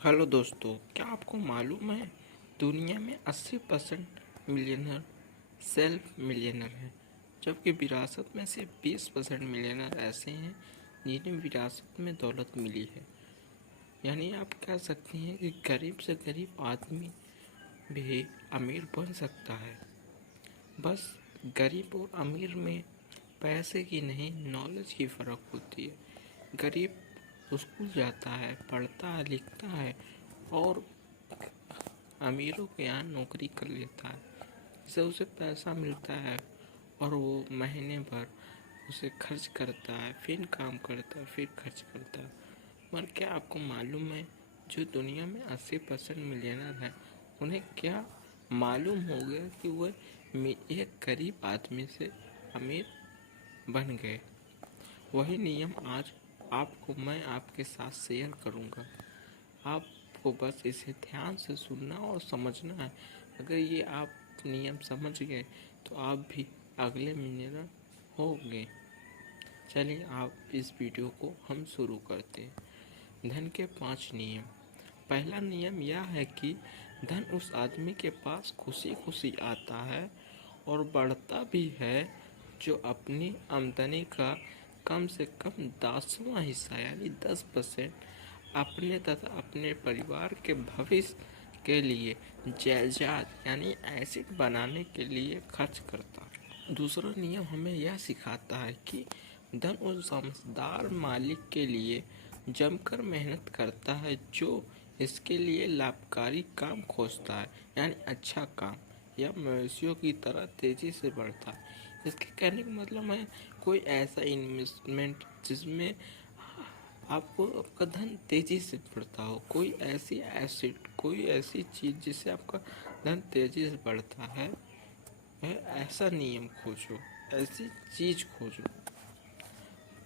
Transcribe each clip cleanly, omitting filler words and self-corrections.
Hello दोस्तों, क्या आपको मालूम है दुनिया में 80% मिलियनर सेल्फ मिलियनर हैं, जबकि विरासत में सिर्फ 20% मिलियनर ऐसे हैं जिन्हें विरासत में दौलत मिली है। यानी आप कह सकते हैं कि गरीब से गरीब आदमी भी अमीर बन सकता है। बस गरीब और अमीर में पैसे की नहीं, नॉलेज की फ़र्क होती है। गरीब स्कूल जाता है, पढ़ता है, लिखता है और अमीरों के यहाँ नौकरी कर लेता है, जिससे उसे पैसा मिलता है और वो महीने भर उसे खर्च करता है, फिर काम करता है, फिर खर्च करता है। मगर क्या आपको मालूम है जो दुनिया में 80% मिलियनर हैं, उन्हें क्या मालूम हो गया कि वह एक गरीब आदमी से अमीर बन गए। वही नियम आज आपको मैं आपके साथ शेयर करूँगा। आपको बस इसे ध्यान से सुनना और समझना है। अगर ये आप नियम समझ गए तो आप भी अगले मिलियनर होंगे। चलिए आप इस वीडियो को हम शुरू करते हैं। धन के 5 नियम। पहला नियम यह है कि धन उस आदमी के पास खुशी खुशी आता है और बढ़ता भी है जो अपनी आमदनी का कम से कम 10वां हिस्सा यानी 10% अपने तथा अपने परिवार के भविष्य के लिए जायदाद यानी एसेट बनाने के लिए खर्च करता है। दूसरा नियम हमें यह सिखाता है कि धन उस समझदार मालिक के लिए जमकर मेहनत करता है जो इसके लिए लाभकारी काम खोजता है, यानी अच्छा काम, या मवेशियों की तरह तेजी से बढ़ता है। इसके कहने का मतलब है कोई ऐसा इन्वेस्टमेंट जिसमें आपको आपका धन तेजी से बढ़ता हो, कोई ऐसी एसेट, कोई ऐसी चीज़ जिससे आपका धन तेजी से बढ़ता है ऐसा नियम खोजो, ऐसी चीज़ खोजो।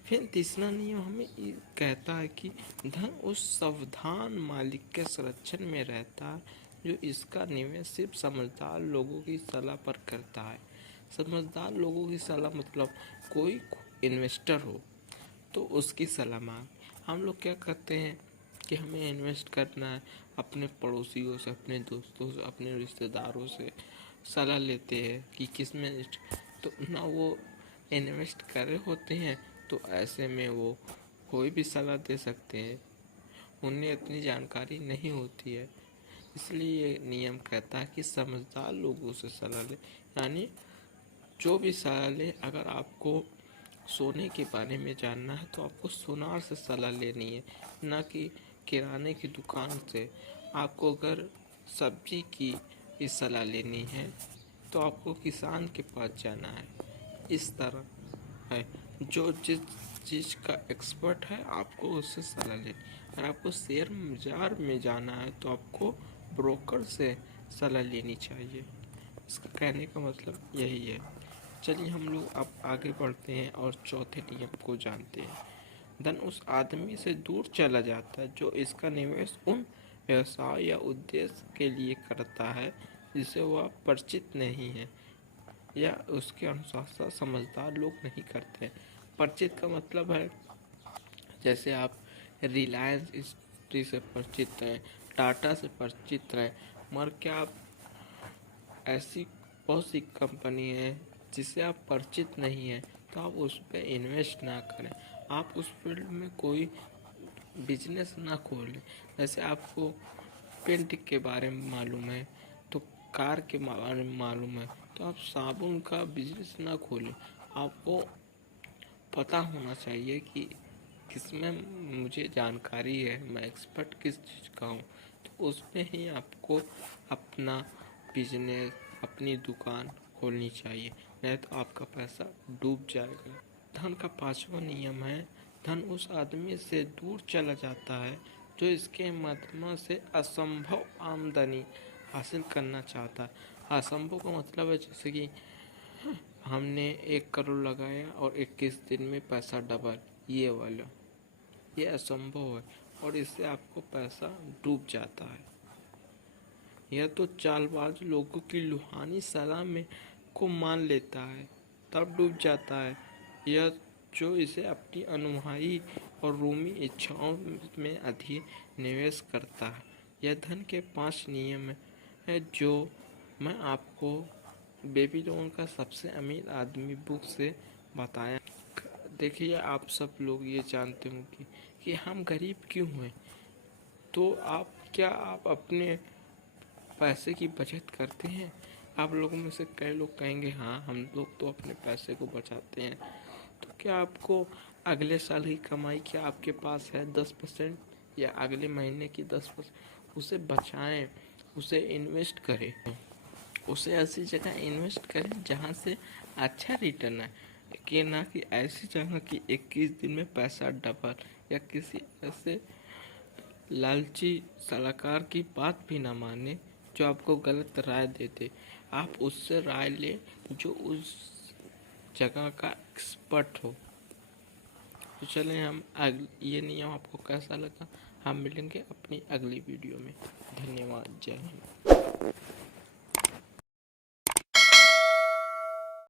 फिर तीसरा नियम हमें ये कहता है कि धन उस सावधान मालिक के संरक्षण में रहता है जो इसका निवेश सिर्फ समझदार लोगों की सलाह पर करता है। समझदार लोगों की सलाह मतलब कोई इन्वेस्टर हो तो उसकी सलाह मांग। हम लोग क्या करते हैं कि हमें इन्वेस्ट करना है, अपने पड़ोसियों से, अपने दोस्तों से, अपने रिश्तेदारों से सलाह लेते हैं कि किस में तो ना वो इन्वेस्ट कर रहे होते हैं, तो ऐसे में वो कोई भी सलाह दे सकते हैं, उन्हें इतनी जानकारी नहीं होती है। इसलिए ये नियम कहता है कि समझदार लोगों से सलाह ले, यानी जो भी सलाह ले। अगर आपको सोने के बारे में जानना है तो आपको सोनार से सलाह लेनी है, ना कि किराने की दुकान से। आपको अगर सब्जी की सलाह लेनी है तो आपको किसान के पास जाना है। इस तरह है, जो जिस चीज़ का एक्सपर्ट है आपको उससे सलाह लेनी। अगर आपको शेयर बाजार में जाना है तो आपको ब्रोकर से सलाह लेनी चाहिए। इसका कहने का मतलब यही है। चलिए हम लोग अब आगे बढ़ते हैं और चौथे नियम को जानते हैं। धन उस आदमी से दूर चला जाता है जो इसका निवेश उन व्यवसाय या उद्देश्य के लिए करता है जिसे वह परिचित नहीं है या उसके अनुसार समझदार लोग नहीं करते हैं। परिचित का मतलब है जैसे आप रिलायंस इंडस्ट्री से परिचित हैं, टाटा से परिचित हैं, मगर क्या आप ऐसी बहुत सी कंपनी है जिससे आप परिचित नहीं हैं तो आप उस पर इन्वेस्ट ना करें। आप उस फील्ड में कोई बिजनेस ना खोलें। जैसे आपको पेंट के बारे में मालूम है तो कार के बारे में मालूम है तो आप साबुन का बिजनेस ना खोलें। आपको पता होना चाहिए कि किसमें मुझे जानकारी है, मैं एक्सपर्ट किस चीज़ का हूँ, तो उसमें ही आपको अपना बिजनेस, अपनी दुकान खोलनी चाहिए, नहीं तो आपका पैसा डूब जाएगा। धन का 5वां नियम है, धन उस आदमी से दूर चला जाता है जो इसके माध्यम से असंभव आमदनी हासिल करना चाहता है। असंभव का मतलब है जैसे कि हमने 1 करोड़ लगाया और 21 दिन में पैसा डबल, ये वाला, ये असंभव है और इससे आपको पैसा डूब जाता है। यह तो चालबाज लोगों की रूहानी सलाह में को मान लेता है तब डूब जाता है। यह जो इसे अपनी अनुयायी और रूमी इच्छाओं में अधिक निवेश करता है। यह धन के 5 नियम है जो मैं आपको बेबीलोन का सबसे अमीर आदमी बुक से बताया। देखिए, आप सब लोग ये जानते होंगे कि हम गरीब क्यों हैं। तो आप अपने पैसे की बचत करते हैं? आप लोगों में से कई लोग कहेंगे हाँ, हम लोग तो अपने पैसे को बचाते हैं। तो क्या आपको अगले साल की कमाई क्या आपके पास है 10% या अगले महीने की 10%? उसे बचाएं, उसे इन्वेस्ट करें, उसे ऐसी जगह इन्वेस्ट करें जहाँ से अच्छा रिटर्न है, कि ना कि ऐसी जगह कि 21 दिन में पैसा डबल, या किसी ऐसे लालची सलाहकार की बात भी ना माने जो आपको गलत राय देते। आप उससे राय ले जो उस जगह का एक्सपर्ट हो। तो चलें ये नियम आपको कैसा लगा, हम मिलेंगे अपनी अगली वीडियो में। धन्यवाद। जय हिंद।